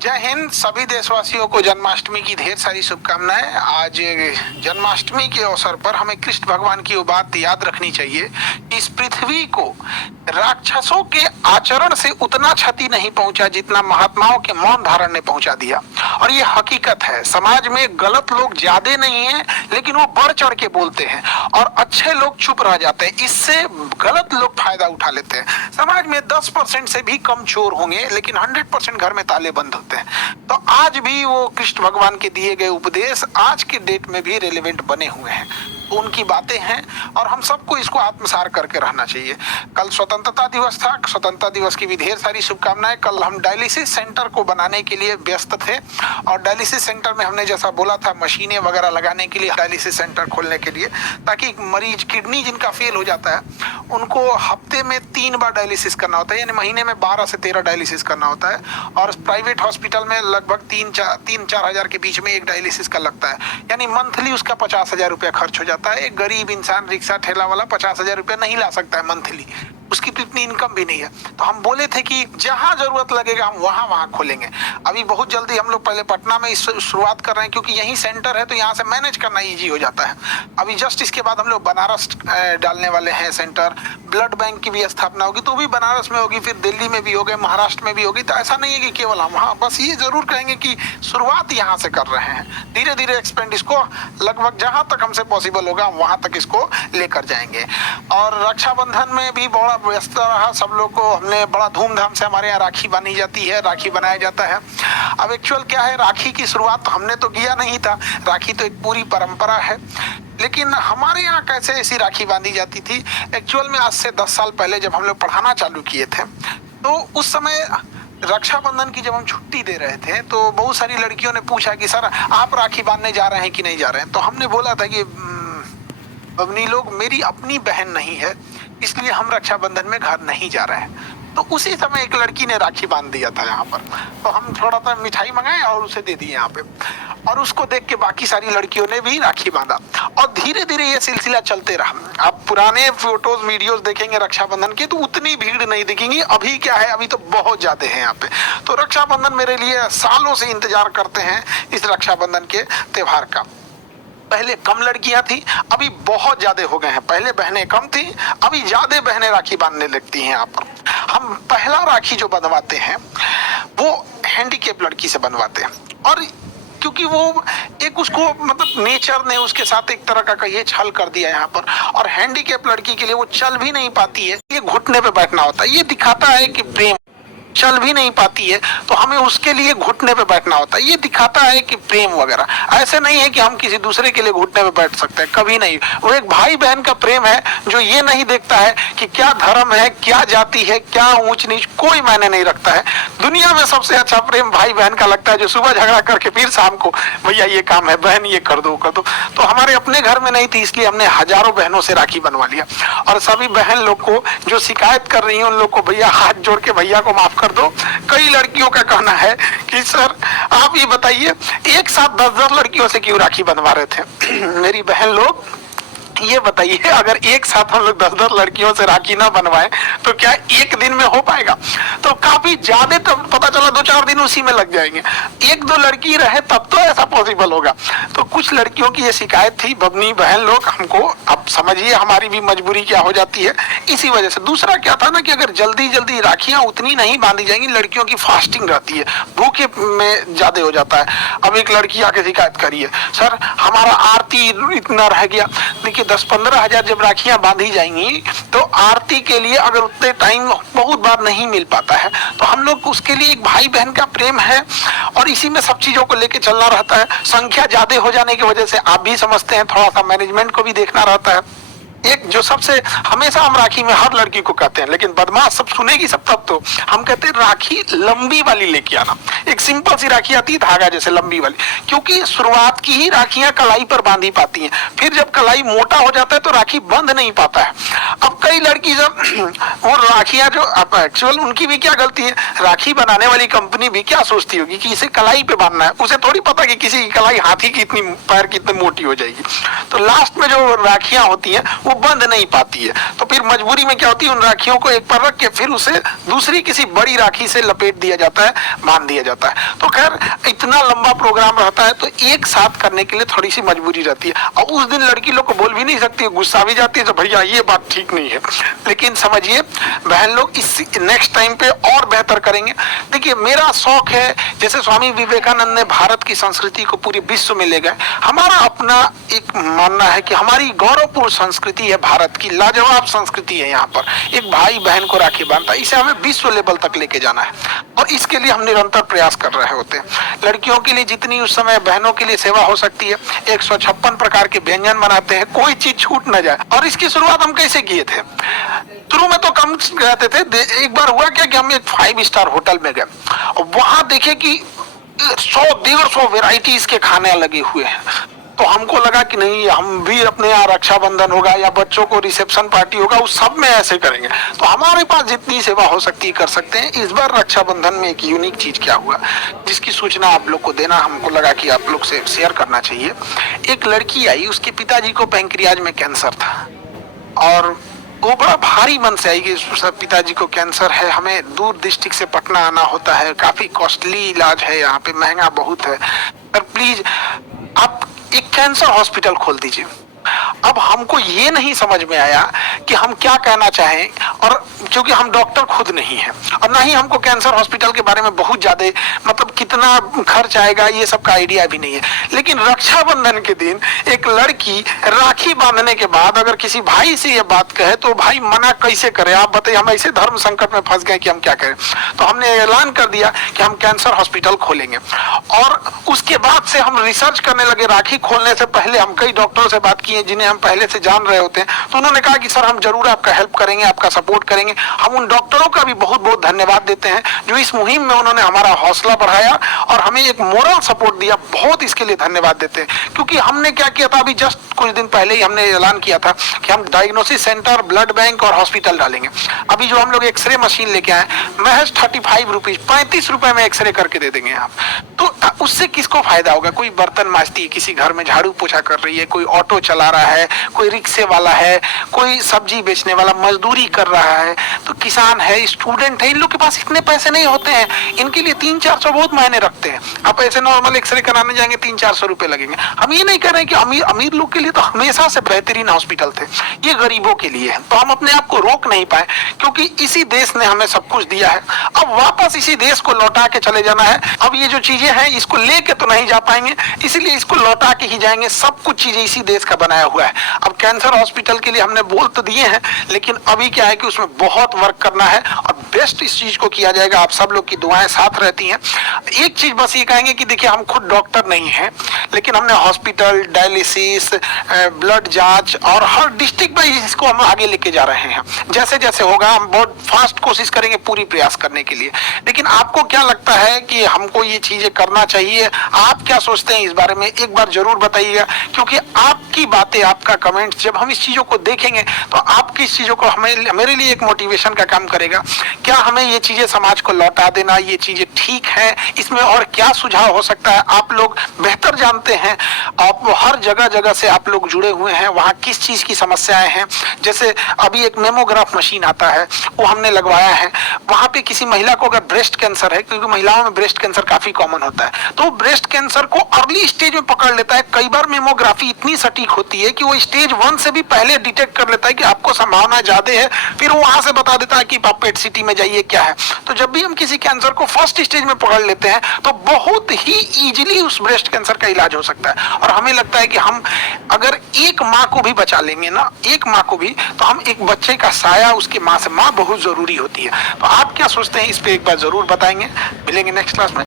जय हिंद। सभी देशवासियों को जन्माष्टमी की ढेर सारी शुभकामनाएं। आज जन्माष्टमी के अवसर पर हमें कृष्ण भगवान की वो बात याद रखनी चाहिए कि इस पृथ्वी को राक्षसों के आचरण से उतना क्षति नहीं पहुंचा जितना महात्माओं के मौन धारण ने पहुंचा दिया। और ये हकीकत है, समाज में गलत लोग ज्यादा नहीं है लेकिन वो बढ़ चढ़ के बोलते हैं और अच्छे लोग चुप रह जाते हैं। इससे गलत लोग फायदा उठा लेते हैं। समाज में 10% से भी कम चोर होंगे लेकिन 100% घर में ताले बंद होते हैं। तो आज भी वो कृष्ण भगवान के दिए गए उपदेश आज के डेट में भी रेलेवेंट बने हुए हैं। तो उनकी बातें हैं और हम सबको इसको आत्मसार करके रहना चाहिए। कल स्वतंत्रता दिवस था, स्वतंत्रता दिवस की भी ढेर सारी शुभकामनाएं। कल हम डायलिसिस सेंटर को बनाने के लिए व्यस्त थे और डायलिसिस सेंटर में हमने जैसा बोला था मशीनें वगैरह लगाने के लिए, डायलिसिस सेंटर खोलने के लिए, ताकि मरीज किडनी जिनका फेल हो जाता है उनको हफ्ते में 3 बार डायलिसिस करना होता है, यानी महीने में 12 से 13 डायलिसिस करना होता है। और प्राइवेट हॉस्पिटल में लगभग 3-4 हजार के बीच में एक डायलिसिस का लगता है, यानी मंथली उसका 50,000 रुपया खर्च हो जाता है। एक गरीब इंसान, रिक्शा ठेला वाला 50,000 रुपया नहीं ला सकता है मंथली, उसकी तो इतनी इनकम भी नहीं है। तो हम बोले थे कि जहां जरूरत लगेगा हम वहां खोलेंगे। अभी बहुत जल्दी हम लोग पहले पटना में इस शुरुआत कर रहे हैं क्योंकि यही सेंटर है तो यहाँ से मैनेज करना इजी हो जाता है। अभी जस्ट इसके बाद हम लोग बनारस डालने वाले हैं सेंटर। ब्लड बैंक की भी स्थापना होगी तो भी बनारस में होगी, फिर दिल्ली में भी होगी, महाराष्ट्र में भी होगी। तो ऐसा नहीं है कि केवल हम वहाँ, बस ये जरूर कहेंगे कि शुरुआत यहाँ से कर रहे हैं। धीरे धीरे एक्सपेंड इसको लगभग जहां तक हमसे पॉसिबल होगा वहां तक इसको लेकर जाएंगे। और रक्षाबंधन में भी बड़ा व्यस्त रहा सब लोग को। हमने बड़ा धूमधाम से, हमारे यहाँ राखी बांधी जाती है, राखी बनाया जाता है। अब एक्चुअल क्या है, राखी की शुरुआत हमने तो किया नहीं था, राखी तो एक पूरी परंपरा है। लेकिन हमारे यहाँ कैसे ऐसी राखी बांधी जाती थी, एक्चुअल में आज से 10 साल पहले जब हम लोग पढ़ाना चालू किए थे तो उस समय रक्षाबंधन की जब हम छुट्टी दे रहे थे तो बहुत सारी लड़कियों ने पूछा कि सर आप राखी बांधने जा रहे हैं कि नहीं जा रहे हैं। तो हमने बोला था कि बबनी लोग, मेरी अपनी बहन नहीं है इसलिए हम रक्षाबंधन में घर नहीं जा रहे हैं। तो उसी समय एक लड़की ने राखी बांध दिया था यहाँ पर, तो हम थोड़ा सा मिठाई मंगाए और उसे दे दिए यहाँ पे। और उसको देख के बाकी सारी लड़कियों ने भी राखी बांधा और धीरे धीरे ये सिलसिला चलते रहा। आप पुराने फोटोज वीडियोस देखेंगे रक्षाबंधन के तो उतनी भीड़ नहीं दिखेंगी। अभी क्या है, अभी तो बहुत ज्यादा है यहाँ पे। तो रक्षाबंधन मेरे लिए सालों से इंतजार करते हैं इस रक्षाबंधन के त्योहार का। पहले कम लड़कियां थी, अभी बहुत ज्यादा हो गए हैं। पहले बहनें कम थी, अभी ज्यादा बहनें राखी बांधने लगती हैं यहाँ पर। हम पहला राखी जो बनवाते हैं वो हैंडीकैप लड़की से बनवाते हैं। और क्योंकि वो एक उसको मतलब नेचर ने उसके साथ एक तरह का कहिए छल कर दिया यहाँ पर। और हैंडीकैप लड़की के लिए वो चल भी नहीं पाती है, ये घुटने पे बैठना होता है। ये दिखाता है कि प्रेम, चल भी नहीं पाती है तो हमें उसके लिए घुटने पे बैठना होता है। ये दिखाता है कि प्रेम वगैरह। ऐसे नहीं है कि हम किसी दूसरे के लिए घुटने पे बैठ सकते हैं, कभी नहीं। वो एक भाई बहन का प्रेम है जो ये नहीं देखता है कि क्या धर्म है, क्या जाति है, क्या ऊंच नीच, कोई मायने नहीं रखता है। दुनिया में सबसे अच्छा प्रेम भाई बहन का लगता है, जो सुबह झगड़ा करके फिर शाम को भैया ये काम है, बहन ये कर दो कर दो। तो हमारे अपने घर में नहीं थी इसलिए हमने हजारों बहनों से राखी बनवा लिया। और सभी बहन लोग को जो शिकायत कर रही है उन लोग को भैया हाथ जोड़ के भैया को माफ कर दो। कई लड़कियों का कहना है कि सर आप ये बताइए एक साथ 10-10 लड़कियों से क्यों राखी बनवा रहे थे। मेरी बहन लोग ये बताइए, अगर एक साथ हम लोग 10-10 लड़कियों से राखी ना बनवाए तो क्या एक दिन में हो पाएगा? तो काफी ज्यादा, तो पता चला 2-4 दिन उसी में लग जाएंगे। 1-2 लड़की रहे तब तो ऐसा पॉसिबल होगा। तो कुछ लड़कियों की ये शिकायत थी। बबनी बहन लोग, हमको अब समझिए हमारी भी मजबूरी क्या हो जाती है इसी वजह से। दूसरा क्या था ना कि अगर जल्दी जल्दी राखियां उतनी नहीं बांधी जाएंगी, लड़कियों की फास्टिंग रहती है, भूखे में ज्यादा हो जाता है। अब एक लड़की आके शिकायत करी है, सर हमारा आरती इतना रह गया। देखिए 10-15 हजार जब राखियां बांधी जाएंगी तो आरती के लिए अगर उतने टाइम बहुत बार नहीं मिल पाता है तो हम लोग उसके लिए एक भाई बहन का प्रेम है और इसी में सब चीजों को लेके चलना रहता है। संख्या ज्यादा हो जाने की वजह से आप भी समझते हैं थोड़ा सा मैनेजमेंट को भी देखना रहता है। एक जो सबसे हमेशा हम राखी में हर लड़की को कहते हैं, लेकिन बदमाश सब सुनेगी सब तब तो हम कहते हैं राखी लंबी वाली लेके आना। एक सिंपल सी राखी आती है धागा जैसे लंबी वाली, क्योंकि शुरुआत की ही राखियां कलाई पर बांधी पाती हैं। फिर जब कलाई मोटा हो जाता है तो राखी बंध नहीं पाता है। अब कई लड़की जब वो राखियां जो एक्चुअल उनकी भी क्या गलती है, राखी बनाने वाली कंपनी भी क्या सोचती होगी कि इसे कलाई पे बांधना है, उसे थोड़ी पता कि किसी की कलाई हाथी की इतनी पैर की इतनी मोटी हो जाएगी। तो लास्ट में जो राखियां होती हैं वो बंध नहीं पाती है। तो फिर मजबूरी में क्या होती है, उन राखियों को एक पर रख के फिर उसे दूसरी किसी बड़ी राखी से लपेट दिया जाता है, बांध दिया जाता है। तो खैर इतना लंबा प्रोग्राम रहता है तो एक साथ करने के लिए थोड़ी सी मजबूरी रहती है। और उस दिन लड़की लोग को बोल भी नहीं सकती, गुस्सा भी जाती है तो भैया ये बात ठीक नहीं है। लेकिन समझिए बहन लोग इस नेक्स्ट टाइम पे और बेहतर करेंगे। देखिए मेरा शौक है, जैसे स्वामी विवेकानंद ने भारत की संस्कृति को पूरे विश्व में ले गए, हमारा अपना एक मानना है कि हमारी गौरवपूर्ण संस्कृति है, भारत की लाजवाब संस्कृति है। यहाँ पर एक भाई बहन को राखी बांधता है, इसे हमें विश्व लेवल तक लेके जाना है और इसके लिए हम निरंतर प्रयास कर रहे होते हैं। लड़कियों के लिए जितनी उस समय बहनों के लिए सेवा हो सकती है, 156 प्रकार के व्यंजन बनाते हैं, कोई चीज छूट न जाए। और इसकी शुरुआत हम कैसे किए थे, शुरू में तो कम रहते थे। एक बार हुआ क्या कि हम एक 5 स्टार होटल में गए और वहां देखे कि 100-150 वेराइटीज के खाने लगे हुए हैं। तो हमको लगा कि नहीं, हम भी अपने यहाँ रक्षाबंधन होगा या बच्चों को रिसेप्शन पार्टी होगा, उस सब में ऐसे करेंगे। तो हमारे पास जितनी सेवा हो सकती है कर सकते हैं। इस बार रक्षाबंधन में एक यूनिक चीज क्या हुआ जिसकी सूचना आप लोग को देना हमको लगा कि आप लोग से शेयर करना चाहिए। एक लड़की आई, उसके पिताजी को पैंक्रियाज में कैंसर था और वो बड़ा भारी मन से आई कि पिताजी को कैंसर है, हमें दूर डिस्ट्रिक्ट से पटना आना होता है, काफी कॉस्टली इलाज है, यहाँ पे महंगा बहुत है, पर प्लीज आप एक कैंसर हॉस्पिटल खोल दीजिए। अब हमको ये नहीं समझ में आया कि हम क्या कहना चाहें, और क्योंकि हम डॉक्टर खुद नहीं हैं और ना ही हमको कैंसर हॉस्पिटल के बारे में बहुत ज्यादा मतलब कितना खर्च आएगा ये सब का आइडिया भी नहीं है। लेकिन रक्षाबंधन के दिन एक लड़की राखी बांधने के बाद अगर किसी भाई से ये बात कहे तो भाई मना कैसे करे, आप बताइए। हम ऐसे धर्म संकट में फंस गए कि हम क्या करें। तो हमने ऐलान कर दिया कि हम कैंसर हॉस्पिटल खोलेंगे और उसके बाद से हम रिसर्च करने लगे। राखी खोलने से पहले हम कई डॉक्टरों से बात की है जिन्हें हम पहले से जान रहे होते हैं, तो उन्होंने कहा कि सर हम जरूर आपका हेल्प करेंगे, आपका सपोर्ट करेंगे। हम उन डॉक्टरों का भी बहुत बहुत धन्यवाद देते हैं जो इस मुहिम में उन्होंने हमारा हौसला बढ़ाया और हमें एक मोरल सपोर्ट दिया, बहुत इसके लिए धन्यवाद देते हैं। क्योंकि हमने क्या किया था, अभी जस्ट कुछ दिन पहले ही हमने ऐलान किया था कि हम डायग्नोसिस सेंटर, ब्लड बैंक और हॉस्पिटल डालेंगे। अभी जो हम लोग एक्सरे मशीन लेके आए, महज 35 रुपीज, 35 रुपए में एक्सरे करके दे देंगे आप। तो उससे किसको फायदा होगा? कोई बर्तन मांजती है, किसी घर में झाड़ू पोछा कर रही है, कोई ऑटो चला रहा है, कोई रिक्शे वाला है, कोई सब्जी बेचने वाला मजदूरी कर रहा है, तो किसान है, स्टूडेंट है, इन लोग के पास इतने पैसे नहीं होते हैं, इनके लिए 300-400 बहुत मायने रखते हैं। आप ऐसे नॉर्मल एक्सरे कराने जाएंगे 300-400 रुपए लगेंगे। हम ये नहीं कह रहे हैं कि अमीर लोग के लिए तो हमेशा से बेहतरीन हॉस्पिटल थे, ये गरीबों के लिए है। तो हम अपने आप को रोक नहीं पाए क्योंकि इसी देश ने हमें सब कुछ दिया है, अब वापस इसी देश को लौटा के चले जाना है। अब ये जो चीजें हैं इसको लेके तो नहीं जा पाएंगे, इसलिए इसको लौटा के ही जाएंगे। सब कुछ चीजें इसी देश का बनाया हुआ है। अब कैंसर हॉस्पिटल के लिए हमने बोल तो दिए हैं, लेकिन अभी क्या है कि उसमें बहुत वर्क करना है और बेस्ट इस चीज को किया जाएगा। आप सब लोग की दुआएं साथ रहती हैं। एक चीज बस ये कहेंगे कि देखिए हम खुद डॉक्टर नहीं हैं, लेकिन हमने हॉस्पिटल, डायलिसिस, ब्लड जांच और हर डिस्ट्रिक्ट में इसको हम आगे लेके जा रहे हैं। जैसे जैसे होगा हम बहुत फास्ट कोशिश करेंगे पूरी प्रयास करने के लिए। लेकिन आपको क्या लगता है कि हमको ये चीजें करना चाहिए? आप क्या सोचते हैं इस बारे में? एक बार जरूर बताइएगा, क्योंकि आपकी बातें, आपका कमेंट जब हम इस चीजों को देखेंगे तो आपकी इस चीजों को हमें, मेरे लिए एक मोटिवेशन का काम करेगा। क्या हमें ये चीजें समाज को लौटा देना, ये चीजें ठीक है? इसमें और क्या सुझाव हो सकता है? आप लोग बेहतर जानते हैं, आप हर जगह जगह से आप लोग जुड़े हुए हैं, वहाँ किस चीज की समस्याएं हैं। जैसे अभी एक मेमोग्राफ मशीन आता है, वो हमने लगवाया है। वहां पे किसी महिला को अगर ब्रेस्ट कैंसर है, क्योंकि महिलाओं में ब्रेस्ट कैंसर काफी कॉमन होता है, तो ब्रेस्ट कैंसर को अर्ली स्टेज में पकड़ लेता है। कई बार मेमोग्राफी इतनी सटीक होती है कि वो स्टेज 1 से भी पहले डिटेक्ट कर लेता है कि आपको संभावना ज्यादा है, फिर वो वहां से बता देता है कि आप पेट सिटी में जाइए क्या है। तो जब भी हम किसी कैंसर को फर्स्ट स्टेज में पकड़ लेते हैं तो बहुत ही इजीली उस ब्रेस्ट कैंसर का इलाज हो सकता है। और हमें लगता है कि हम अगर एक माँ को भी बचा लेंगे ना, एक माँ को भी, तो हम एक बच्चे का साया उसके माँ से, माँ बहुत जरूरी होती है। तो आप क्या सोचते हैं इस पे एक बार जरूर बताएंगे। मिलेंगे नेक्स्ट क्लास में।